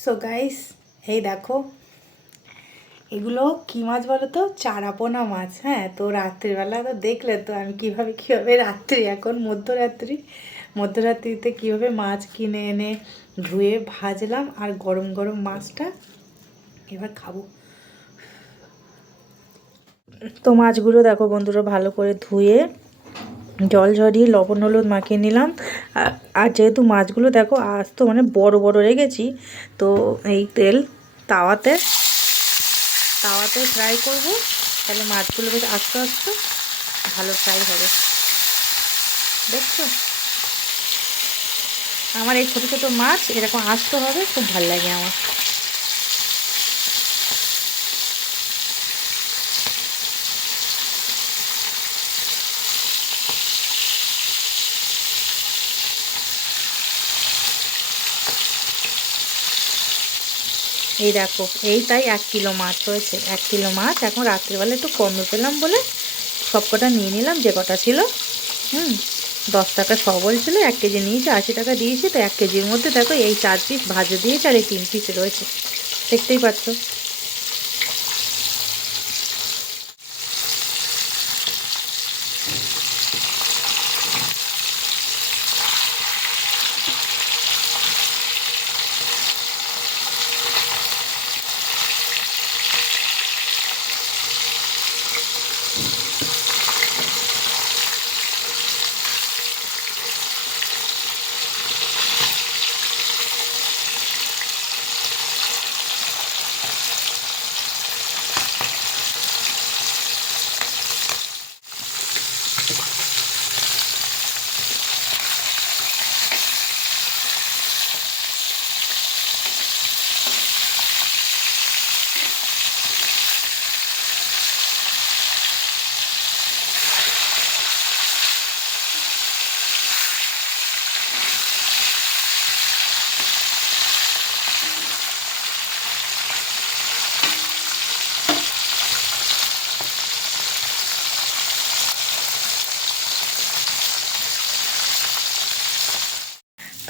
So guys এই দেখো, এগুলো কি মাছ বলো তো? চারাপোনা মাছ হ্যাঁ? তো রাত্রিবেলা তো দেখলে তো আমি কীভাবে কীভাবে রাত্রি, এখন মধ্যরাত্রি। মধ্যরাত্রিতে কীভাবে মাছ কিনে এনে ধুয়ে ভাজলাম আর গরম গরম মাছটা এবার খাব। তো মাছগুলো দেখো বন্ধুরা ভালো করে ধুয়ে জল ঝরিয়ে লবণ হলুদ মাখিয়ে নিলাম। আর- যেহেতু মাছগুলো দেখো, আজ তো মানে বড় বড় রেখেছি, তো এই তেল তাওয়াতে তাওয়াতে ফ্রাই করব। তাহলে মাছগুলো বেশ আস্তে আস্তে ভালো ফ্রাই হবে। দেখছ? আমার এই ছোটো ছোটো মাছ, এরকম আসতে হবে, খুব ভালো লাগে আমার। এই দেখো, এই তাই এক কিলো মাছ হয়েছে। এক কিলো মাছ এখন রাত্রিবেলা একটু কমে পেলাম বলে সব কটা নিয়ে নিলাম, যে কটা ছিল। হুম, দশ টাকা শ বলছিল, এক কেজি নিয়েছে, আশি টাকা দিয়েছে তো এক কেজির মধ্যে দেখো এই চার পিস ভাজা দিয়েছে আর এই তিন পিস রয়েছে। দেখতেই পাচ্ছ।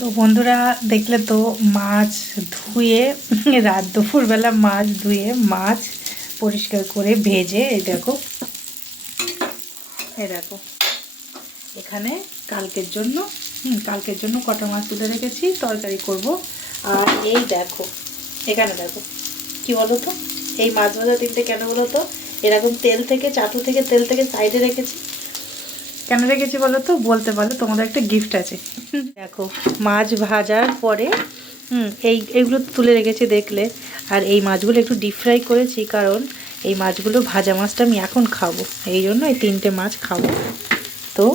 তো বন্ধুরা দেখলে তো মাছ ধুয়ে, রাত দুপুরবেলা মাছ ধুয়ে, মাছ পরিষ্কার করে ভেজে, এই দেখো। এই দেখো। এখানে কালকের জন্য কালকের জন্য কটা মাছ তুলে রেখেছি, তরকারি করব। আর এই দেখো, এখানে দেখো, কি বলো তো এই মাছ ভাজা তিনটে কেন বলো তো এরকম তেল থেকে, চাটু থেকে তেল থেকে সাইডে রেখেছি। কেন রেখেছি বলো তো? বলতে পারো, তোমাদের একটা গিফট আছে। দেখো, মাছ ভাজার পরে, হুম, এই, এইগুলো তুলে রেখেছি দেখলে। আর এই মাছগুলো একটু ডিপ ফ্রাই করেছি কারণ এই মাছগুলো ভাজা মাছটা আমি এখন খাব। এই জন্য এই তিনটে মাছ খাব। তো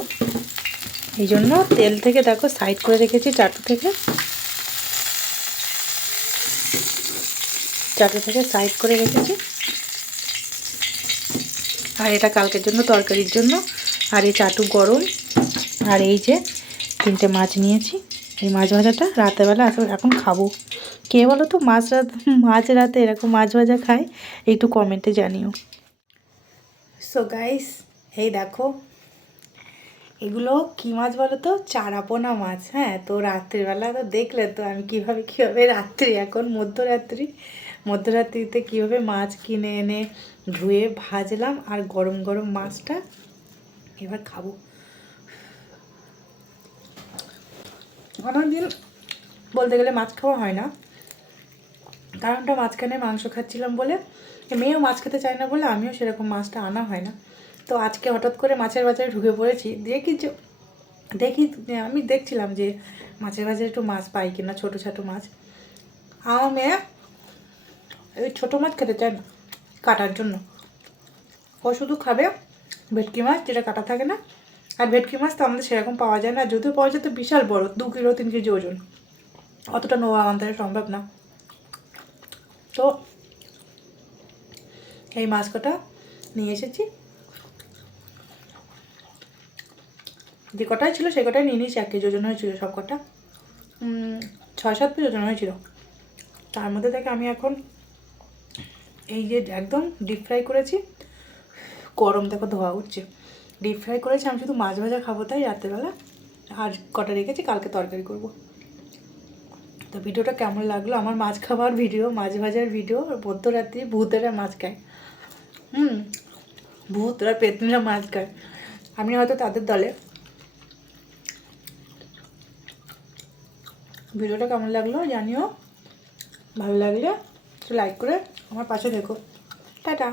এই জন্য তেল থেকে দেখো সাইড করে রেখেছি চাটু থেকে। চাটু থেকে সাইড করে রেখেছি। আর এটা কালকের জন্য, তরকারির জন্য। আর এই চাটু গরম। আর এই যে তিনটে মাছ নিয়েছি। এই মাছ ভাজাটা রাতেরবেলা এখন এখন খাব। কে বলো তো মাছ রাত মাছ রাতে এরকম মাছ ভাজা খায়, একটু কমেন্টে জানিও। সো গাইস এই দেখো। এগুলো কী মাছ বলো তো চারাপোনা মাছ হ্যাঁ? তো রাত্রিবেলা তো দেখলে তো আমি কীভাবে, কীভাবে রাত্রি, এখন মধ্যরাত্রি। মধ্যরাত্রিতে কীভাবে মাছ কিনে এনে ধুয়ে ভাজলাম, আর গরম গরম মাছটা এবার খাব। অনেকদিন বলতে গেলে মাছ খাওয়া হয় না। কারণটা মাঝখানে মাংস খাচ্ছিলাম বলে মেয়েও মাছ খেতে চায় না বলে আমিও সেরকম মাছটা আনা হয় না। তো আজকে হঠাৎ করে মাছের বাজারে ঢুকে পড়েছি। দেখি যে দেখি আমি দেখছিলাম যে মাছের বাজারে একটু মাছ পাই কিনা ছোটো ছোটো মাছ। আমার মেয়ে ওই ছোটো মাছ খেতে চায় না কাটার জন্য। ও শুধু খাবে ভেটকি মাছ যেটা কাটা থাকে না? আর ভেটকি মাছ তো আমাদের সেরকম পাওয়া যায় না। যদিও পাওয়া যায়, তো বিশাল বড়, দু কিলো, তিন কেজি ওজন। অতটা নেওয়া আমাদের সম্ভব না। তো এই মাছ কটা নিয়ে এসেছি। যে কটাই ছিল, সে কটাই নিয়ে নিয়েছি। এক কেজি ওজন হয়েছিল সব কটা। ছয়, সাত কেজি ওজন হয়েছিল। তার মধ্যে থেকে আমি এখন এই যে একদম ডিপ ফ্রাই করেছি। গরম দেখো ধোয়া উঠছে। ডিপ ফ্রাই করেছি, আমি শুধু মাছ ভাজা খাব তাই রাত্রেবেলা। আর কটা রেখেছি, কালকে তরকারি করব। তো ভিডিওটা কেমন লাগল? আমার মাছ খাবার ভিডিও, মাছ ভাজার ভিডিও মধ্যরাত্রি ভূতেরা মাছ খায়। হুম, ভূতরা, পেতনিরা মাছ খায়। আমি হয়তো তাদের দলে। ভিডিওটা কেমন লাগল জানিও। ভালো লাগলে একটু লাইক করে আমার পাশে দেখো টাটা।